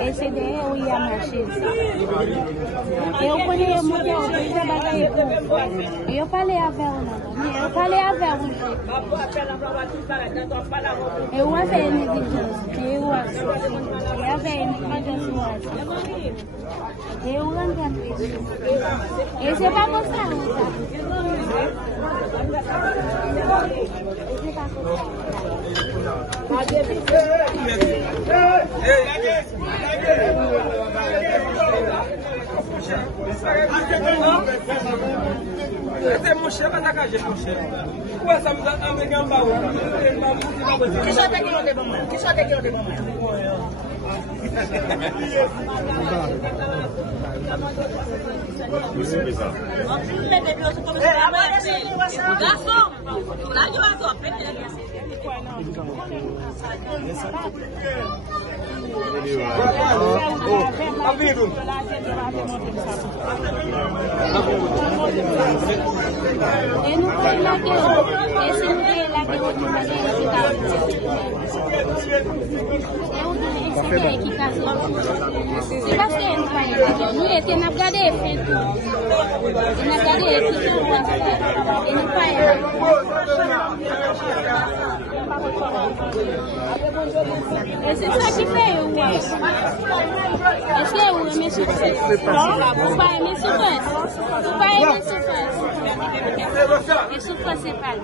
Esse daí eu ia mexer. Eu falei, eu falei a Verna. Eu falei a Verna. Eu avei ele eu avei eu esse vai mostrar. Esse mochê vai dar cajê, mochê. Com essa música também é um baú. Que só tem que não tem mamãe? Que só tem que não tem mamãe? Garçom! Tá de lá, só. Amigo! Eu não foi lá que esse não foi lá que eu vou fazer esse carro. Eu disse que casou. Se você não vai não ia ter na cadeia feito. Na cadeia que eu vou fazer. E não vai. Esse aqui veio. Esse é o meu sucesso. Vai, meu sucesso. Vai, meu sucesso. Isso foi separado.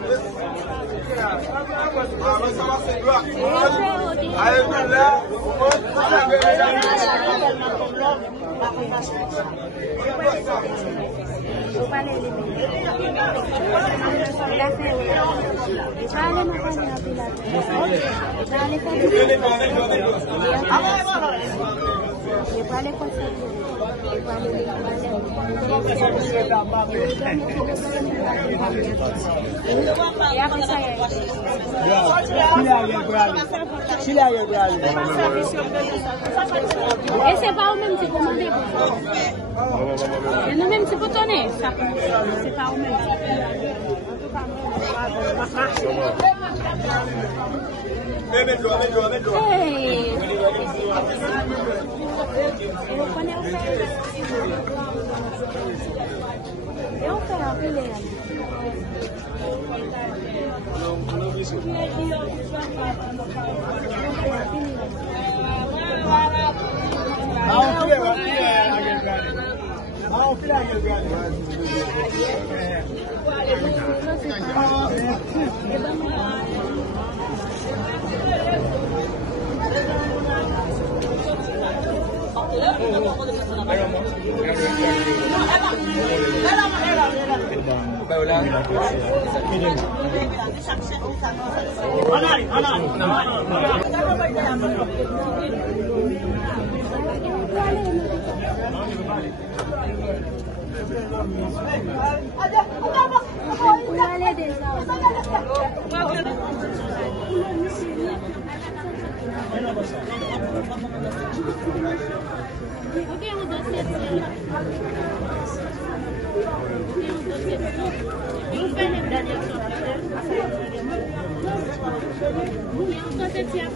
Esse é o mesmo tipo de eu não mesmo se botonei, sabe? Esse é o mesmo. Eu quero a beleza. Eu Attention,